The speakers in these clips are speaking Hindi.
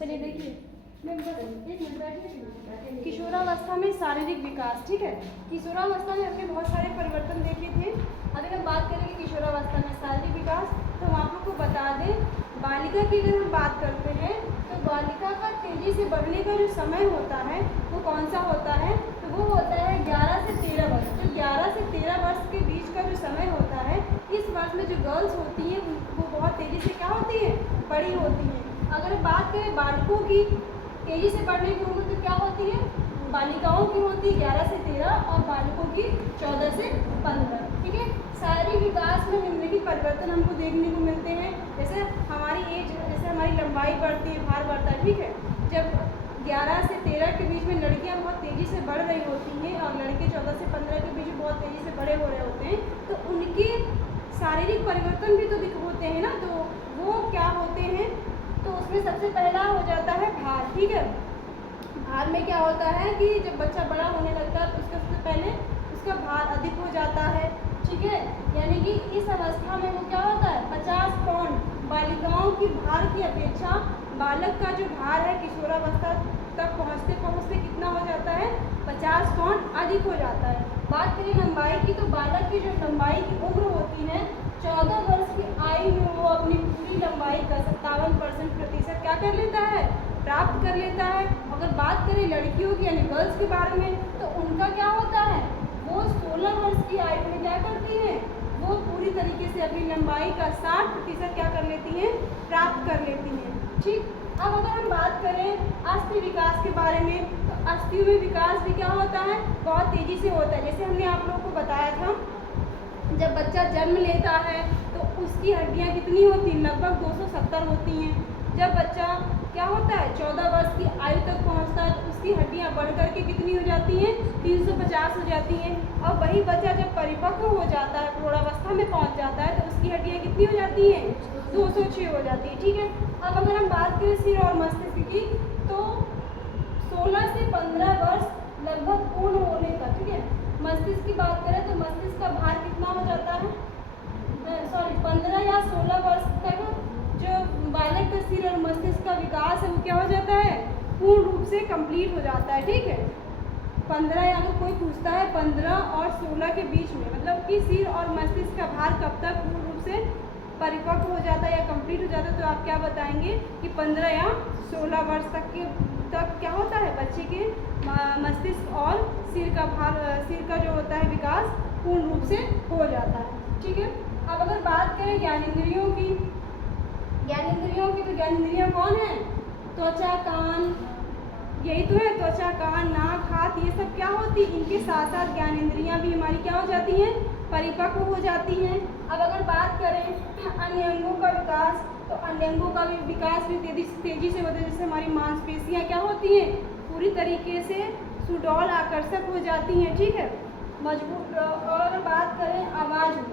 चलिए देखिए, मैं एक मिनट बैठिए। किशोरावस्था में शारीरिक विकास, ठीक है। किशोरावस्था में हमने बहुत सारे परिवर्तन देखे थे। अगर हम बात करेंगे किशोरावस्था में शारीरिक विकास, तो हम आप लोग को बता दें, बालिका की अगर हम बात करते हैं तो बालिका का तेजी से बढ़ने का जो समय होता है वो कौन सा होता है, तो वो होता है 11 से 13 वर्ष। जो 11 से 13 वर्ष के बीच का जो समय होता है, इस वर्ष में जो गर्ल्स होती हैं वो बहुत तेज़ी से क्या होती है, बड़ी होती हैं। अगर बात करें बालकों की तेज़ी से बढ़ने की उम्र तो क्या होती है, बालिकाओं की होती है 11 से 13 और बालकों की 14 से 15, ठीक है। शारीरिक विकास में निम्नलिखित परिवर्तन हमको देखने को मिलते हैं। जैसे हमारी एज, जैसे हमारी लंबाई बढ़ती है, भार बढ़ता है, ठीक है। जब 11 से 13 के बीच में लड़कियां बहुत तेज़ी से बढ़ रही होती हैं और लड़के 14 से 15 के बीच में बहुत तेज़ी से बड़े हो रहे होते हैं, तो उनके शारीरिक परिवर्तन भी तो होते हैं ना, तो वो क्या होते हैं, तो उसमें सबसे पहला हो जाता है भार, ठीक है। भार में क्या होता है कि जब बच्चा बड़ा होने लगता है तो उसका सबसे पहले उसका भार अधिक हो जाता है, ठीक है। यानी कि इस अवस्था में वो क्या होता है, 50 पाउंड बालिकाओं की भार की अपेक्षा बालक का जो भार है किशोरावस्था तक पहुँचते पहुँचते कितना हो जाता है, 50 पाउंड अधिक हो जाता है। बात करें लंबाई की, तो बालक की जो लंबाई की उम्र होती है 14 वर्ष की आयु में वो अपनी पूरी लंबाई का 57% क्या कर लेता है, प्राप्त कर लेता है। अगर बात करें लड़कियों की यानी गर्ल्स के बारे में, तो उनका क्या होता है, वो 16 वर्ष की आयु में क्या करती हैं, वो पूरी तरीके से अपनी लंबाई का 60% क्या कर लेती हैं, प्राप्त कर लेती हैं, ठीक। अब अगर हम बात करें अस्थि विकास के बारे में, तो अस्थियों में विकास भी क्या होता है, बहुत तेज़ी से होता है। जैसे हमने आप लोगों को बताया था, जब बच्चा जन्म लेता है तो उसकी हड्डियां कितनी होती हैं, लगभग 270 होती हैं। जब बच्चा क्या होता है 14 वर्ष की आयु तक पहुंचता है तो उसकी हड्डियां बढ़ करके कितनी हो जाती हैं, 350 हो जाती हैं। और वही बच्चा जब परिपक्व हो जाता है, प्रौढ़ावस्था में पहुंच जाता है, तो उसकी हड्डियां कितनी हो जाती हैं, 206 हो जाती है, ठीक है। अब अगर हम बात करें सिर और मस्तिष्क की, तो 16 से 15 वर्ष लगभग पूर्ण होने का, ठीक है। मस्तिष्क की बात करें तो मस्तिष्क का भार कितना हो जाता है, 15 या 16 वर्ष तक जो बालक का सिर और मस्तिष्क का विकास है वो क्या हो जाता है, पूर्ण रूप से कंप्लीट हो जाता है, ठीक है। 15 या अगर कोई पूछता है 15 और 16 के बीच में, मतलब कि सिर और मस्तिष्क का भार कब तक पूर्ण रूप से परिपक्व हो जाता है या कंप्लीट हो जाता है, तो आप क्या बताएंगे कि 15 या 16 वर्ष तक क्या होता है, बच्चे के मस्तिष्क और सिर का जो होता है विकास पूर्ण रूप से हो जाता है, ठीक है। अब अगर बात करें ज्ञानेंद्रियों की, तो ज्ञानेंद्रियाँ कौन है, त्वचा, कान, यही तो है, त्वचा, कान, नाक, हाथ, ये सब क्या होती है, इनके साथ साथ ज्ञानेंद्रियाँ भी हमारी क्या हो जाती हैं, परिपक्व हो जाती हैं। अब अगर बात करें अन्य अंगों का विकास, तो अन्य अंगों का भी विकास भी तेजी से होता है। जैसे हमारी मांसपेशियाँ क्या होती हैं, पूरी तरीके से सुडौल आकर्षक हो जाती हैं, ठीक है, मजबूत। और बात करें आवाज़ में,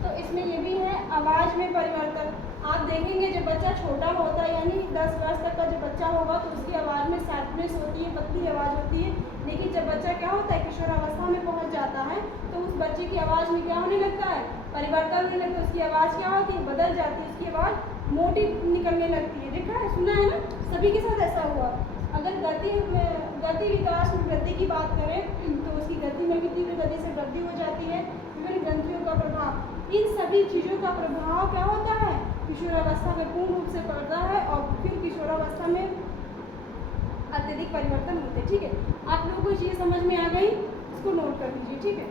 तो इसमें ये भी है आवाज़ में परिवर्तन। आप देखेंगे जब बच्चा छोटा होता है, यानी 10 वर्ष तक का जब बच्चा होगा तो उसकी आवाज़ में शार्पनेस होती है, पतली आवाज़ होती है। लेकिन जब बच्चा क्या होता है, किशोरावस्था में पहुंच जाता है, तो उस बच्चे की आवाज़ में क्या होने लगता है, परिवर्तन होने लगता है। उसकी आवाज़ क्या होती है, बदल जाती है, उसकी आवाज़ मोटी निकलने लगती है। देखा है, सुना है ना, सभी के साथ ऐसा हुआ। अगर गति विकास में वृद्धि की बात करें तो उसकी गति में भी तीव्र गति से वृद्धि हो जाती है। विभिन्न ग्रंथियों का प्रभाव, इन सभी चीज़ों का प्रभाव क्या होता है, किशोरावस्था में पूर्ण रूप से पड़ता है और फिर किशोरावस्था में अत्यधिक परिवर्तन होते हैं, ठीक है। आप लोगों को चीज़ समझ में आ गई, इसको नोट कर लीजिए, ठीक है।